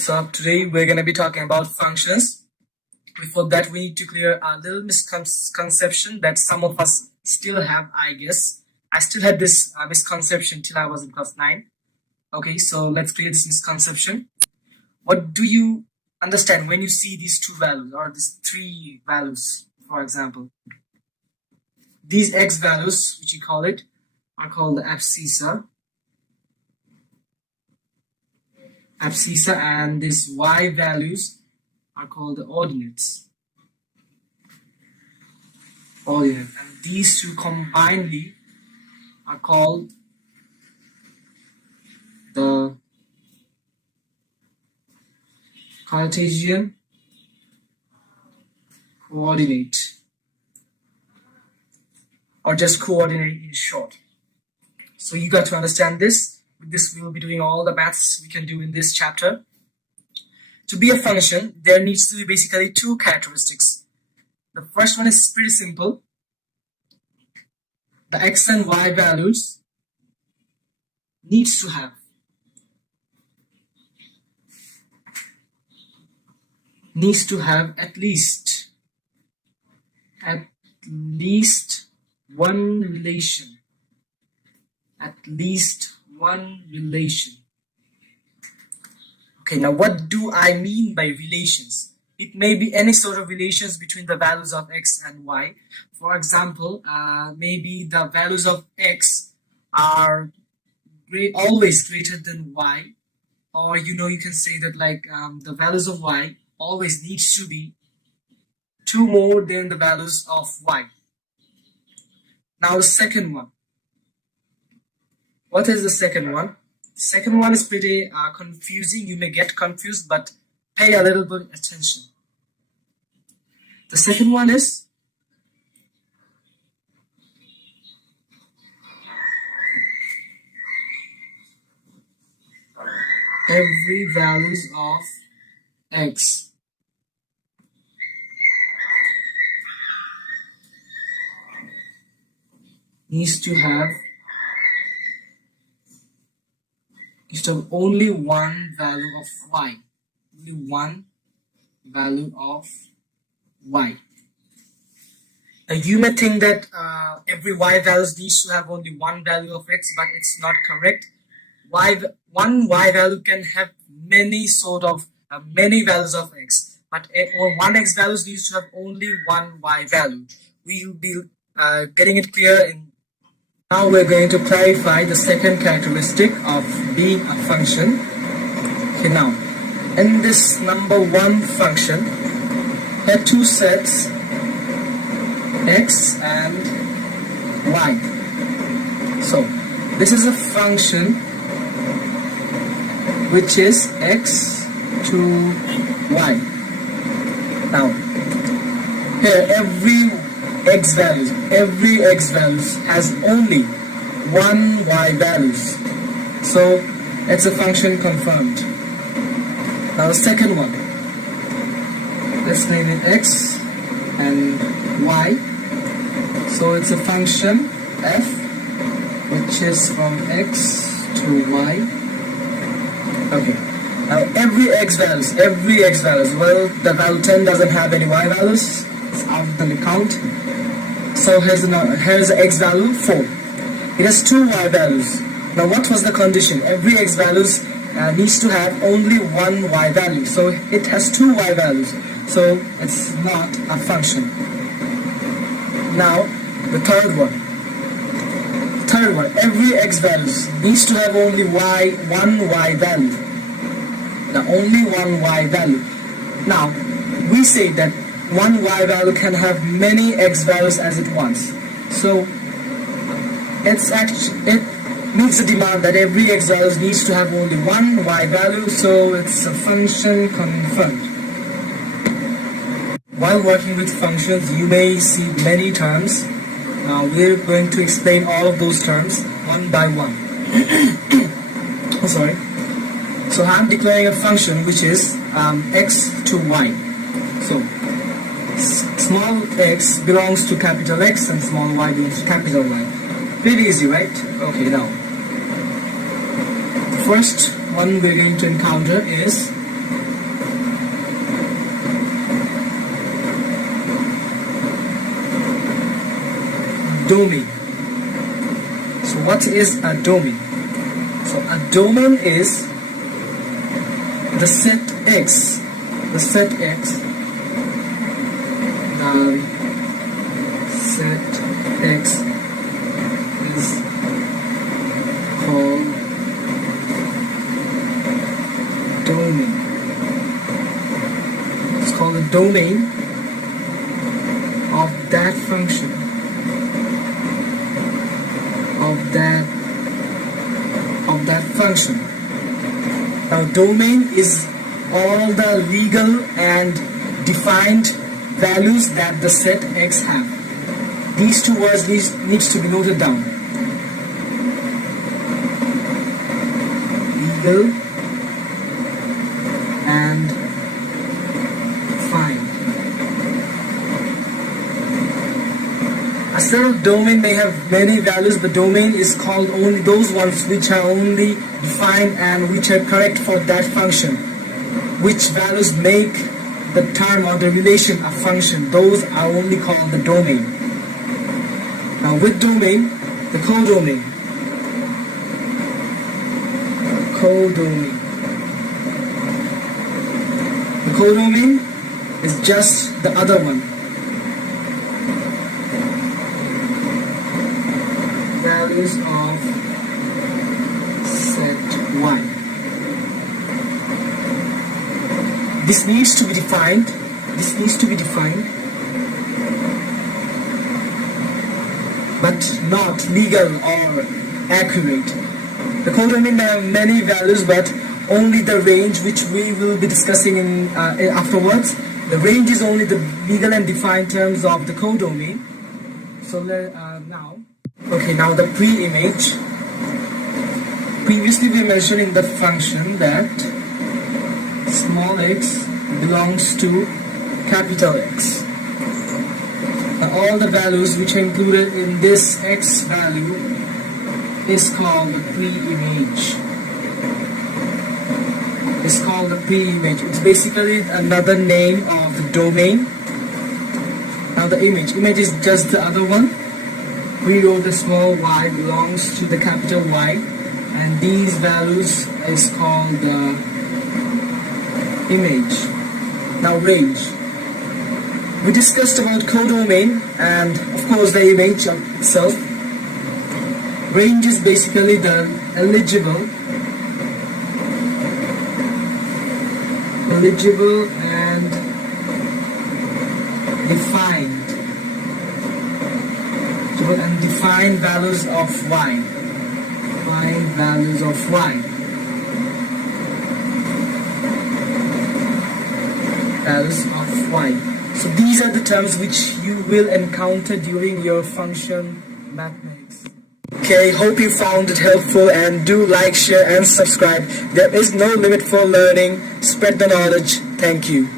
what's up? Today we're going to be talking about functions. Before that, we need to clear a little misconception that some of us still have, I guess. I still had this misconception till I was in class 9. Okay, so let's clear this misconception. What do you understand when you see these two values or these three values, for example? These x values, which you call it, are called the abscissa, and these y values are called the ordinates. And these two combinedly are called the Cartesian coordinate, or just coordinate in short. So you got to understand this. With this, we will be doing all the maths we can do in this chapter. To be a function, there needs to be basically two characteristics. The first one is pretty simple. The x and y values needs to have at least one relation. Okay, now what do I mean by relations? It may be any sort of relations between the values of x and y. For example, maybe the values of x are always greater than y, or you can say that like the values of y always needs to be 2 more than the values of y. Now the second one. What is the second one? The second one is pretty confusing. You may get confused, but pay a little bit attention. The second one is every values of x needs to have only one value of y. Now you may think that every y values needs to have only one value of x, but it's not correct. One y value can have many values of x, but one x values needs to have only one y value. We will be getting it clear in. Now we're going to clarify the second characteristic of being a function. Okay, now in this number one function, there are two sets, x and y. So this is a function which is x to y. Now here every x values has only one y values, so it's a function confirmed. Now the second one, let's name it x and y, so it's a function f which is from x to y. Okay, now every x values, well, the value 10 doesn't have any y values, it's out of the count. So here's the x value 4. It has two y values. Now what was the condition? Every x values needs to have only one y value. So it has two y values. So it's not a function. Now the third one. Every x values needs to have only one y value. Now only one y value. Now we say that one y value can have many x values as it wants. So it meets the demand that every x value needs to have only one y value, so it's a function confirmed. While working with functions, you may see many terms. Now we're going to explain all of those terms one by one. So I'm declaring a function which is x to y. So small x belongs to capital X and small y belongs to capital Y. Pretty easy, right? Okay, now the first one we're going to encounter is domain. So what is a domain? So a domain is the set X. The set X. The set X is called domain. It's called a domain of that function, of that function. Now domain is all the legal and defined values that the set X have. These two words needs to be noted down. Legal and defined. A set of domain may have many values, but domain is called only those ones which are only defined and which are correct for that function. Which values make the term or the relation a function, those are only called the domain. Now with domain, the codomain. Codomain. The codomain is just the other one. Values of set Y. This needs to be defined. But not legal or accurate. The codomain may have many values, but only the range, which we will be discussing in afterwards. The range is only the legal and defined terms of the codomain. So now the pre-image. Previously we mentioned in the function that small x belongs to capital X. Now all the values which are included in this X value is called the pre-image. It's called the pre-image. It's basically another name of the domain. Now the image is just the other one. We wrote the small y belongs to the capital Y, and these values is called the image. Now range. We discussed about codomain and of course the image itself. Range is basically the eligible and defined values of y. Defined values of y. Values of y. So these are the terms which you will encounter during your function mathematics. Okay, hope you found it helpful, and do like, share and subscribe. There is no limit for learning. Spread the knowledge. Thank you.